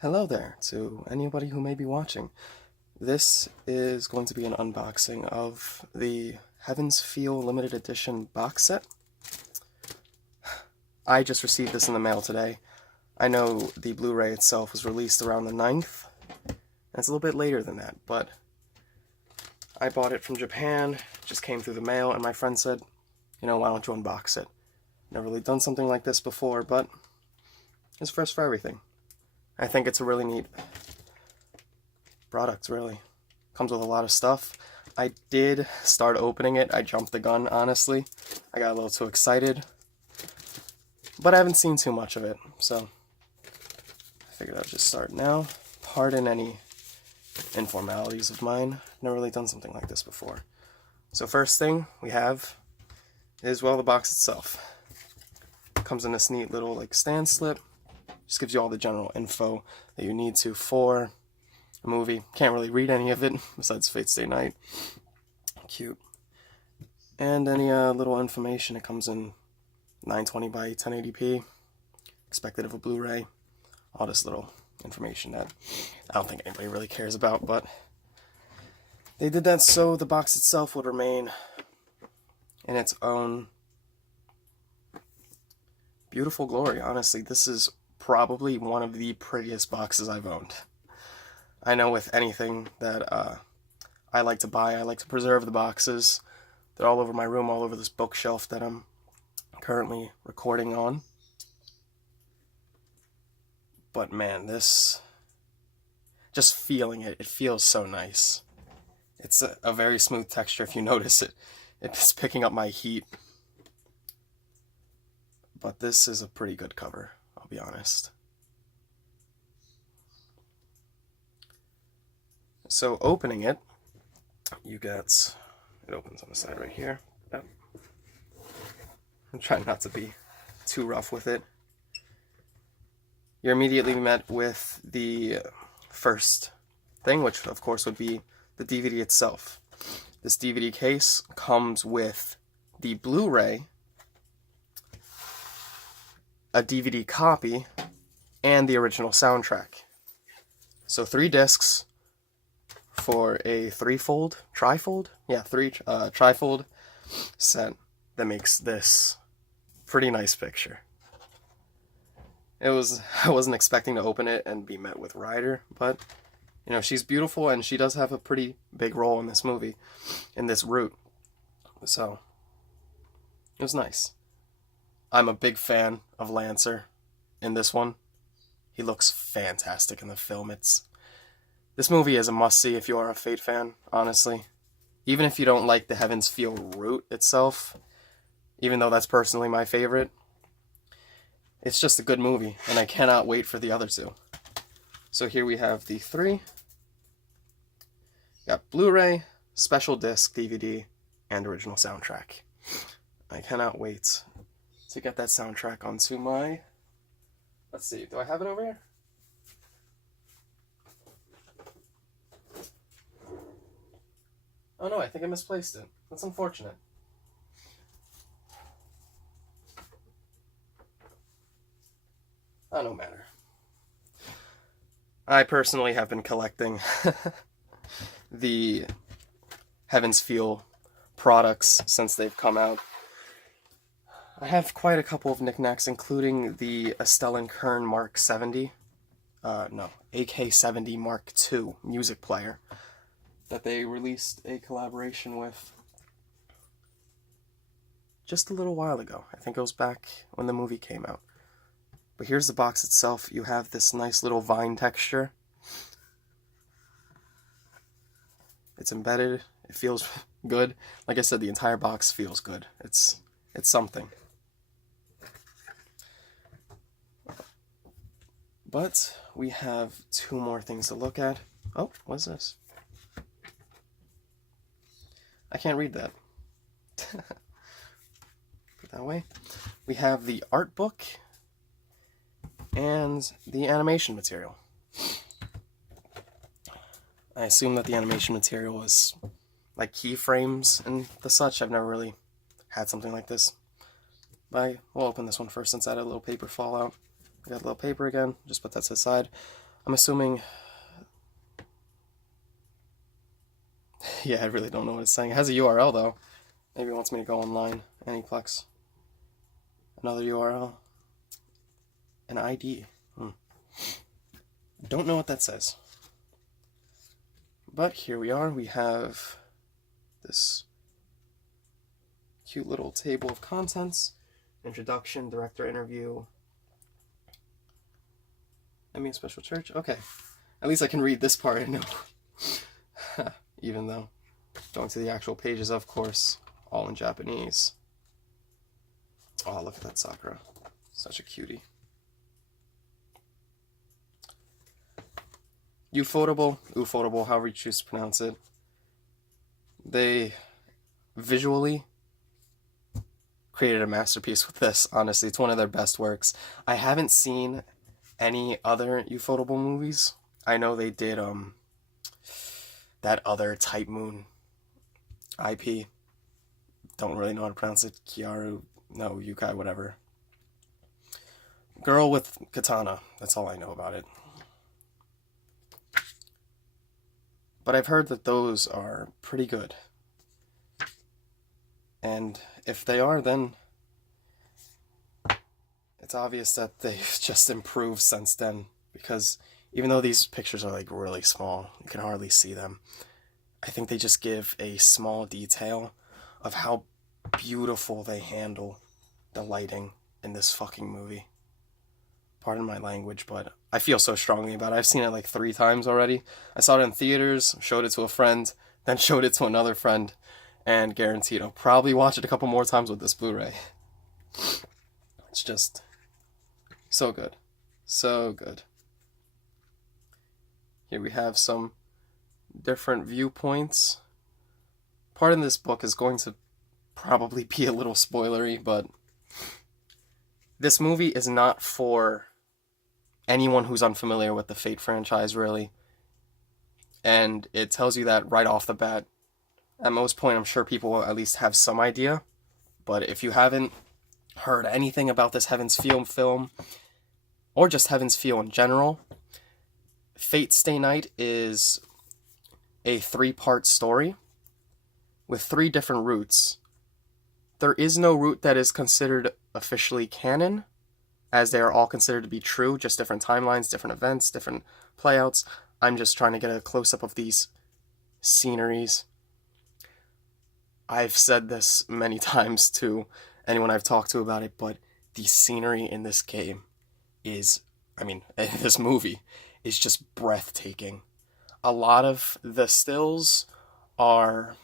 Hello there to anybody who may be watching. This is going to be an unboxing of the Heaven's Feel limited edition box set. I just received this in the mail today. I know the Blu-ray itself was released around the 9th, and it's a little bit later than that, but I bought it from Japan, just came through the mail, and my friend said, why don't you unbox it? Never really done something like this before, but it's first for everything. I think it's a really neat product, really. Comes with a lot of stuff. I did start opening it. I jumped the gun, honestly. I got a little too excited. But I haven't seen too much of it, so I figured I'd just start now. Pardon any informalities of mine. Never really done something like this before. So first thing we have is, well, the box itself. It comes in this neat little stand slip. Just gives you all the general info that you need to for a movie. Can't really read any of it besides Fate Stay Night. Cute. And any little information. It comes in 920 by 1080p. Expected of a Blu-ray. All this little information that I don't think anybody really cares about, but they did that so the box itself would remain in its own beautiful glory. Honestly, this is probably one of the prettiest boxes I've owned. I know with anything that I like to buy, I like to preserve the boxes. They're all over my room, all over this bookshelf that I'm currently recording on. But man, this, just feeling it, it feels so nice. It's a very smooth texture if you notice it. It's picking up my heat. But this is a pretty good cover, I'll be honest. So opening it, you get, it opens on the side right here. Oh. I'm trying not to be too rough with it. You're immediately met with the first thing, which of course would be the DVD itself. This DVD case comes with the Blu-ray, a DVD copy, and the original soundtrack. So 3 discs for a trifold set that makes this pretty nice picture. I wasn't expecting to open it and be met with Ryder, but she's beautiful and she does have a pretty big role in this movie, in this route. So it was nice. I'm a big fan of Lancer in this one. He looks fantastic in the film. This movie is a must-see if you are a Fate fan, honestly. Even if you don't like the Heaven's Feel route itself, even though that's personally my favorite, it's just a good movie, and I cannot wait for the other 2. So here we have the 3. Got Blu-ray, special disc, DVD, and original soundtrack. I cannot wait to get that soundtrack onto my... Let's see, do I have it over here? Oh no, I think I misplaced it. That's unfortunate. Oh, no matter. I personally have been collecting the Heaven's Feel products since they've come out. I have quite a couple of knickknacks, including the Estelle and Kern Mark 70, AK-70 Mark II music player that they released a collaboration with just a little while ago. I think it was back when the movie came out. But here's the box itself. You have this nice little vine texture. It's embedded. It feels good. Like I said, the entire box feels good. It's something. But we have 2 more things to look at. Oh, what's this? I can't read that. Put that away. We have the art book and the animation material. I assume that the animation material is like keyframes and the such. I've never really had something like this. But we'll open this one first since I had a little paper fall out. I got a little paper again, just put that to the side. I'm assuming... Yeah, I really don't know what it's saying. It has a URL, though. Maybe it wants me to go online. Aniplex. Another URL. An ID. Don't know what that says. But here we are. We have this cute little table of contents. Introduction, director interview. I mean, special church? Okay. At least I can read this part, I know. Even though going to the actual pages, of course, all in Japanese. Oh, look at that Sakura. Such a cutie. Ufotable, however you choose to pronounce it. They visually created a masterpiece with this, honestly. It's one of their best works. I haven't seen any other Ufotable movies. I know they did that other Type Moon IP. Don't really know how to pronounce it. Yukai, whatever. Girl with Katana. That's all I know about it. But I've heard that those are pretty good. And if they are, then it's obvious that they've just improved since then. Because even though these pictures are like really small, you can hardly see them, I think they just give a small detail of how beautiful they handle the lighting in this fucking movie. Pardon my language, but I feel so strongly about it. I've seen it like 3 times already. I saw it in theaters, showed it to a friend, then showed it to another friend, and guaranteed I'll probably watch it a couple more times with this Blu-ray. It's just so good. So good. Here we have some different viewpoints. Part of this book is going to probably be a little spoilery, but this movie is not for anyone who's unfamiliar with the Fate franchise, really. And it tells you that right off the bat. At most point, I'm sure people will at least have some idea. But if you haven't heard anything about this Heaven's Feel film, or just Heaven's Feel in general, Fate Stay Night is a 3-part story with 3 different routes. There is no route that is considered officially canon, as they are all considered to be true, just different timelines, different events, different playouts. I'm just trying to get a close-up of these sceneries. I've said this many times to anyone I've talked to about it, but the scenery in this game is, this movie is just breathtaking. A lot of the stills are,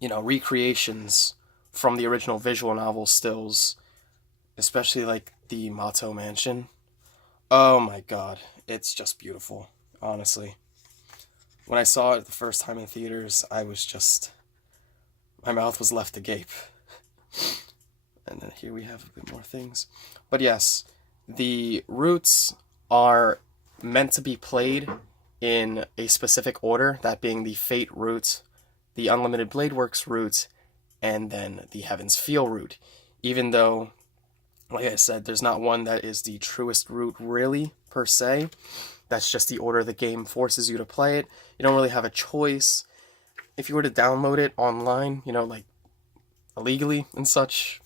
recreations from the original visual novel stills, especially like the Mato Mansion. Oh my god, it's just beautiful, honestly. When I saw it the first time in theaters, my mouth was left agape. And then here we have a bit more things. But yes, the routes are meant to be played in a specific order, that being the Fate route, the Unlimited Blade Works route, and then the Heaven's Feel route. Even though, like I said, there's not one that is the truest route, really, per se. That's just the order the game forces you to play it. You don't really have a choice. If you were to download it online, like illegally and such,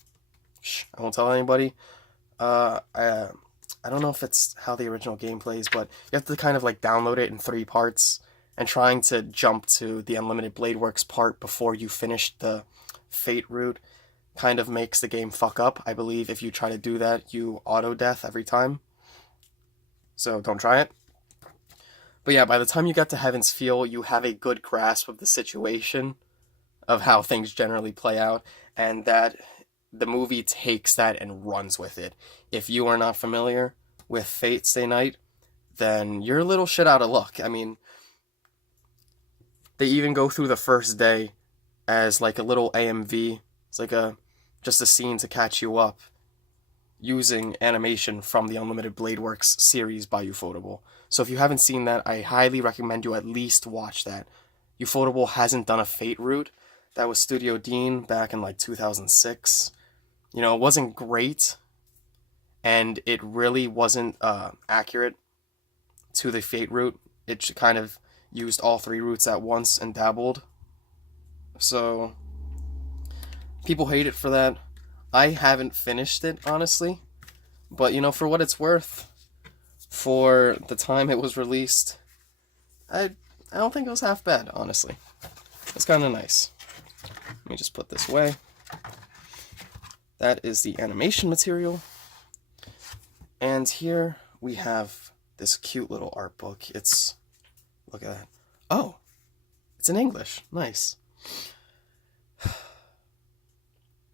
I won't tell anybody. I don't know if it's how the original game plays, but you have to kind of like download it in 3 parts, and trying to jump to the Unlimited Blade Works part before you finish the Fate route kind of makes the game fuck up. I believe if you try to do that, you auto-death every time. So don't try it. But yeah, by the time you get to Heaven's Feel, you have a good grasp of the situation, of how things generally play out, and that the movie takes that and runs with it. If you are not familiar with Fate Stay Night, then you're a little shit out of luck. They even go through the first day as like a little AMV. It's like just a scene to catch you up, using animation from the Unlimited Blade Works series by Ufotable. So if you haven't seen that, I highly recommend you at least watch that. Ufotable hasn't done a Fate route. That was Studio Dean back in like 2006. It wasn't great, and it really wasn't accurate to the Fate route. It kind of used all 3 roots at once and dabbled. So, people hate it for that. I haven't finished it, honestly. But, for what it's worth, for the time it was released, I don't think it was half bad, honestly. It's kind of nice. Let me just put this away. That is the animation material. And here we have this cute little art book. Look at that. Oh, it's in English. Nice.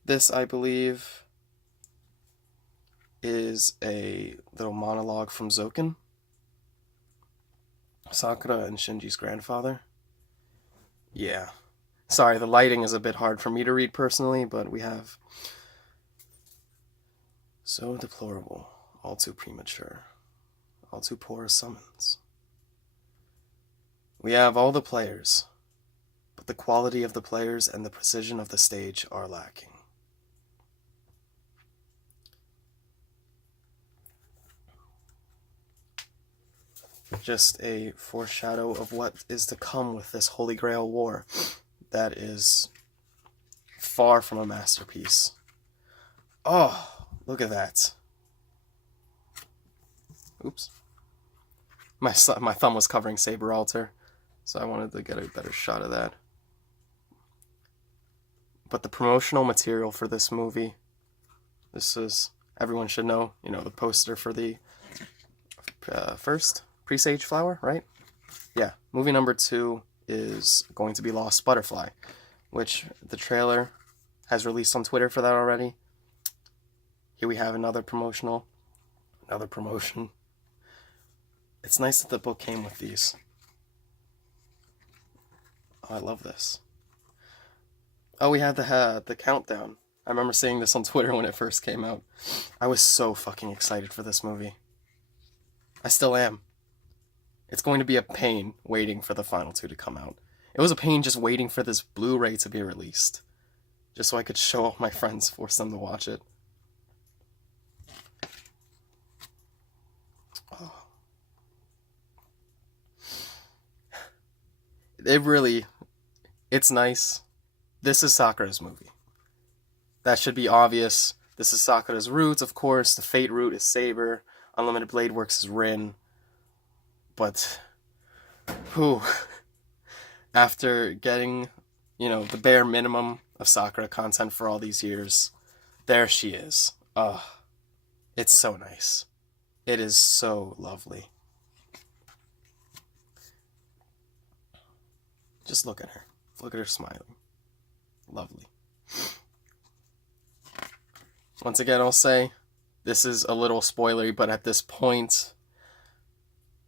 This, I believe, is a little monologue from Zoken, Sakura and Shinji's grandfather. Yeah. Sorry, the lighting is a bit hard for me to read personally, but we have... So deplorable, all too premature, all too poor a summons. We have all the players, but the quality of the players and the precision of the stage are lacking. Just a foreshadow of what is to come with this Holy Grail War that is far from a masterpiece. Oh, look at that. Oops. My thumb was covering Saber Altar, so I wanted to get a better shot of that. But the promotional material for this movie, this is, everyone should know, the poster for the first Presage flower, right? Yeah, movie number 2 is going to be Lost Butterfly, which the trailer has released on Twitter for that already. Here we have another promotion. It's nice that the book came with these. Oh, I love this. Oh, we had the countdown. I remember seeing this on Twitter when it first came out. I was so fucking excited for this movie. I still am. It's going to be a pain waiting for the final 2 to come out. It was a pain just waiting for this Blu-ray to be released, just so I could show all my friends, force them to watch it. Oh. It's nice. This is Sakura's movie. That should be obvious. This is Sakura's roots, of course. The Fate route is Saber. Unlimited Blade Works is Rin. But, after getting, the bare minimum of Sakura content for all these years, there she is. It's so nice. It is so lovely. Just look at her. Look at her smiling. Lovely. Once again, I'll say, this is a little spoilery, but at this point,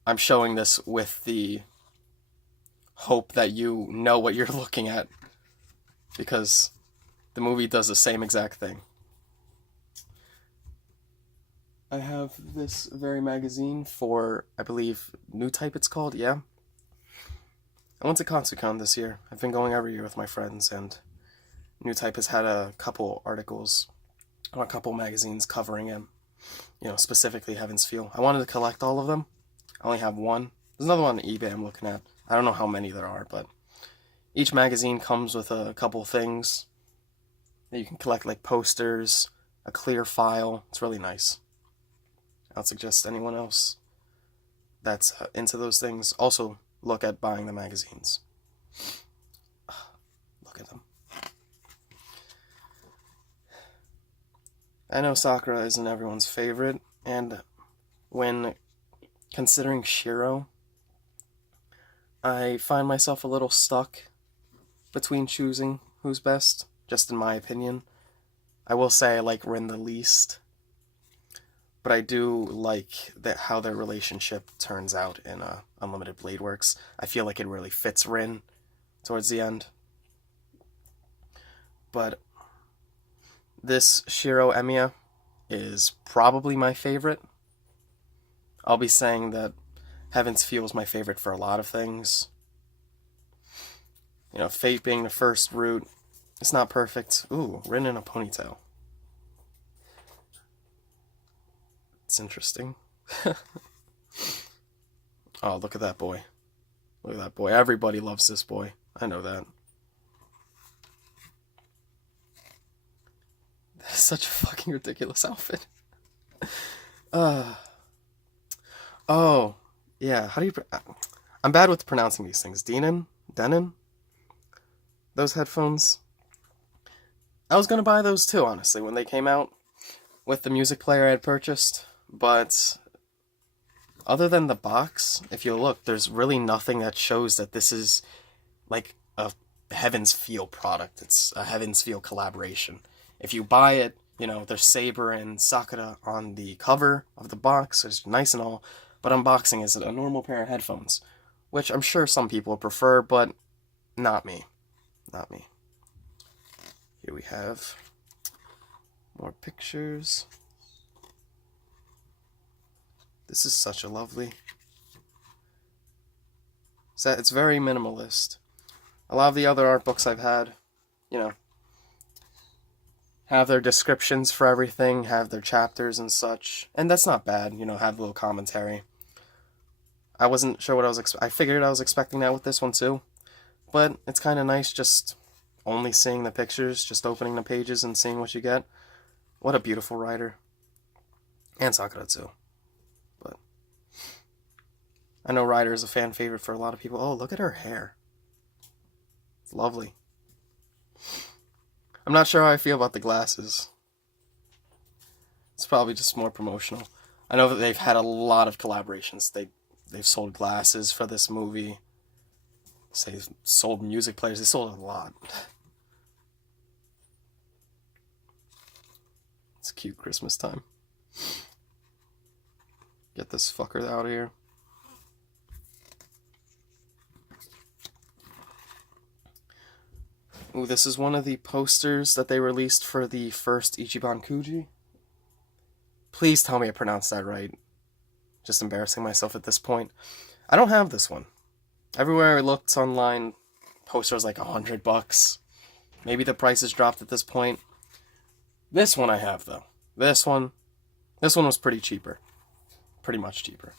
I'm showing this with the hope that you know what you're looking at, because the movie does the same exact thing. I have this very magazine for, I believe, New Type it's called, yeah? I went to Katsucon this year. I've been going every year with my friends, and New Type has had a couple articles, or a couple magazines covering him, specifically Heaven's Feel. I wanted to collect all of them. I only have one. There's another one on eBay I'm looking at. I don't know how many there are, but each magazine comes with a couple things that you can collect, like posters, a clear file. It's really nice. I'd suggest anyone else that's into those things also look at buying the magazines. Look at them. I know Sakura isn't everyone's favorite, and when considering Shiro, I find myself a little stuck between choosing who's best, just in my opinion. I will say I like Rin the least, but I do like how their relationship turns out in Unlimited Blade Works. I feel like it really fits Rin towards the end. But this Shiro Emiya is probably my favorite. I'll be saying that Heaven's Feel is my favorite for a lot of things. Fate being the first route. It's not perfect. Ooh, Rin in a ponytail. It's interesting. Oh, look at that boy. Look at that boy. Everybody loves this boy. I know that. That's such a fucking ridiculous outfit. Oh, yeah. How do you... I'm bad with pronouncing these things. Denon? Those headphones? I was gonna buy those too, honestly, when they came out with the music player I had purchased. But other than the box, if you look, there's really nothing that shows that this is like a Heaven's Feel product. It's a Heaven's Feel collaboration. If you buy it, you know, there's Saber and Sakura on the cover of the box. It's nice and all, but unboxing is a normal pair of headphones, which I'm sure some people prefer, but not me. Not me. Here we have more pictures. This is such a lovely set. It's very minimalist. A lot of the other art books I've had, you know, have their descriptions for everything, have their chapters and such, and that's not bad, you know, have a little commentary. I wasn't sure what I figured I was expecting that with this one too, but it's kind of nice just only seeing the pictures, just opening the pages and seeing what you get. What a beautiful writer. And Sakura too. But I know Ryder is a fan favorite for a lot of people. Oh, look at her hair. It's lovely. I'm not sure how I feel about the glasses. It's probably just more promotional. I know that they've had a lot of collaborations. They've sold glasses for this movie. They've sold music players. They sold a lot. It's cute Christmas time. Get this fucker out of here. Ooh, this is one of the posters that they released for the first Ichiban Kuji. Please tell me I pronounced that right. Just embarrassing myself at this point. I don't have this one. Everywhere I looked online, poster was like $100. Maybe the price has dropped at this point. This one I have though. This one was pretty cheaper. Pretty much cheaper.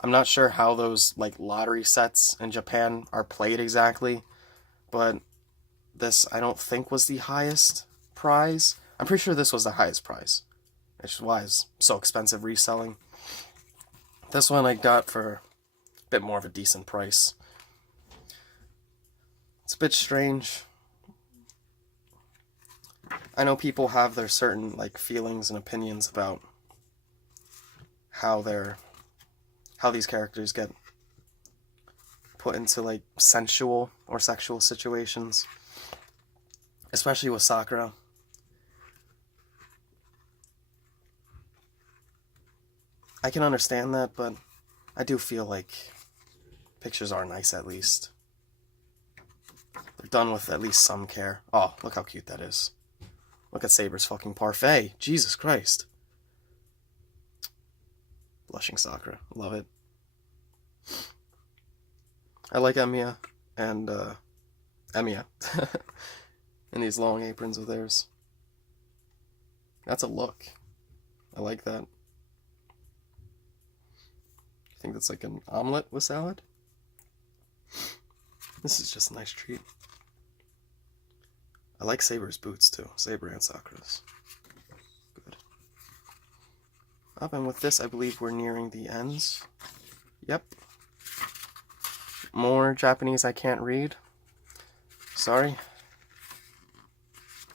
I'm not sure how those like lottery sets in Japan are played exactly, but this I don't think was the highest prize. I'm pretty sure this was the highest prize, which is why it's so expensive reselling. This one I got for a bit more of a decent price. It's a bit strange. I know people have their certain like feelings and opinions about how these characters get put into like sensual or sexual situations, especially with Sakura. I can understand that, but I do feel like pictures are nice at least. They're done with at least some care. Oh, look how cute that is. Look at Saber's fucking parfait. Jesus Christ. Blushing Sakura. Love it. I like Emiya and Emiya and these long aprons of theirs. That's a look. I like that. I think that's like an omelet with salad. This is just a nice treat. I like Saber's boots too. Saber and Sakura's. Good. Up and with this, I believe we're nearing the ends. Yep. More Japanese I can't read. Sorry.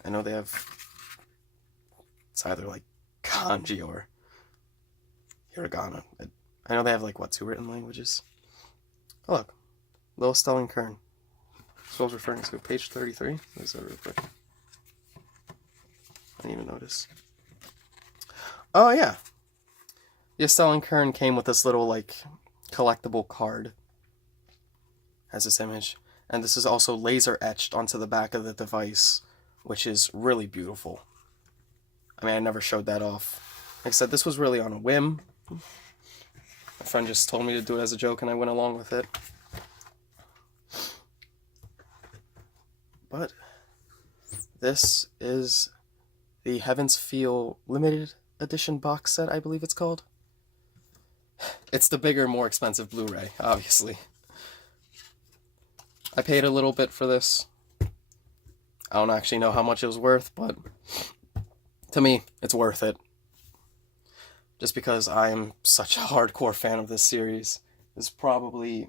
I know they have... It's either like kanji or hiragana. I know they have like, what, 2 written languages? Oh, look. Little Stellan Kern. That's what I was referring to. Page 33. What is that real quick? I didn't even notice. Oh, yeah. Yeah, Stellan Kern came with this little, like, collectible card. Has this image. And this is also laser etched onto the back of the device, which is really beautiful. I mean, I never showed that off. Like I said, this was really on a whim. My friend just told me to do it as a joke, and I went along with it. But this is the Heaven's Feel limited edition box set, I believe it's called. It's the bigger, more expensive Blu-ray, obviously. I paid a little bit for this. I don't actually know how much it was worth, but to me, it's worth it. Just because I am such a hardcore fan of this series. It's probably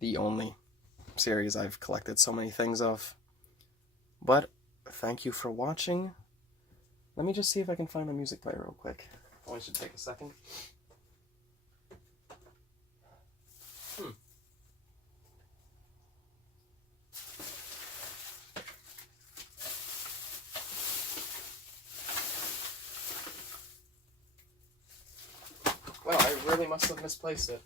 the only series I've collected so many things of. But thank you for watching. Let me just see if I can find my music player real quick. Oh, I should take a second. Well, I really must have misplaced it.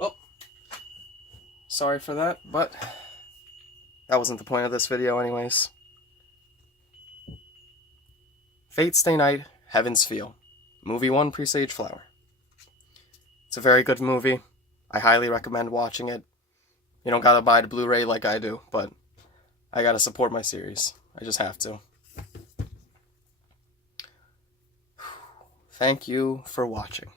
Well, sorry for that, but that wasn't the point of this video anyways. Fate Stay Night, Heaven's Feel. Movie 1, Presage Flower. It's a very good movie. I highly recommend watching it. You don't gotta buy the Blu-ray like I do, but I gotta support my series. I just have to. Thank you for watching.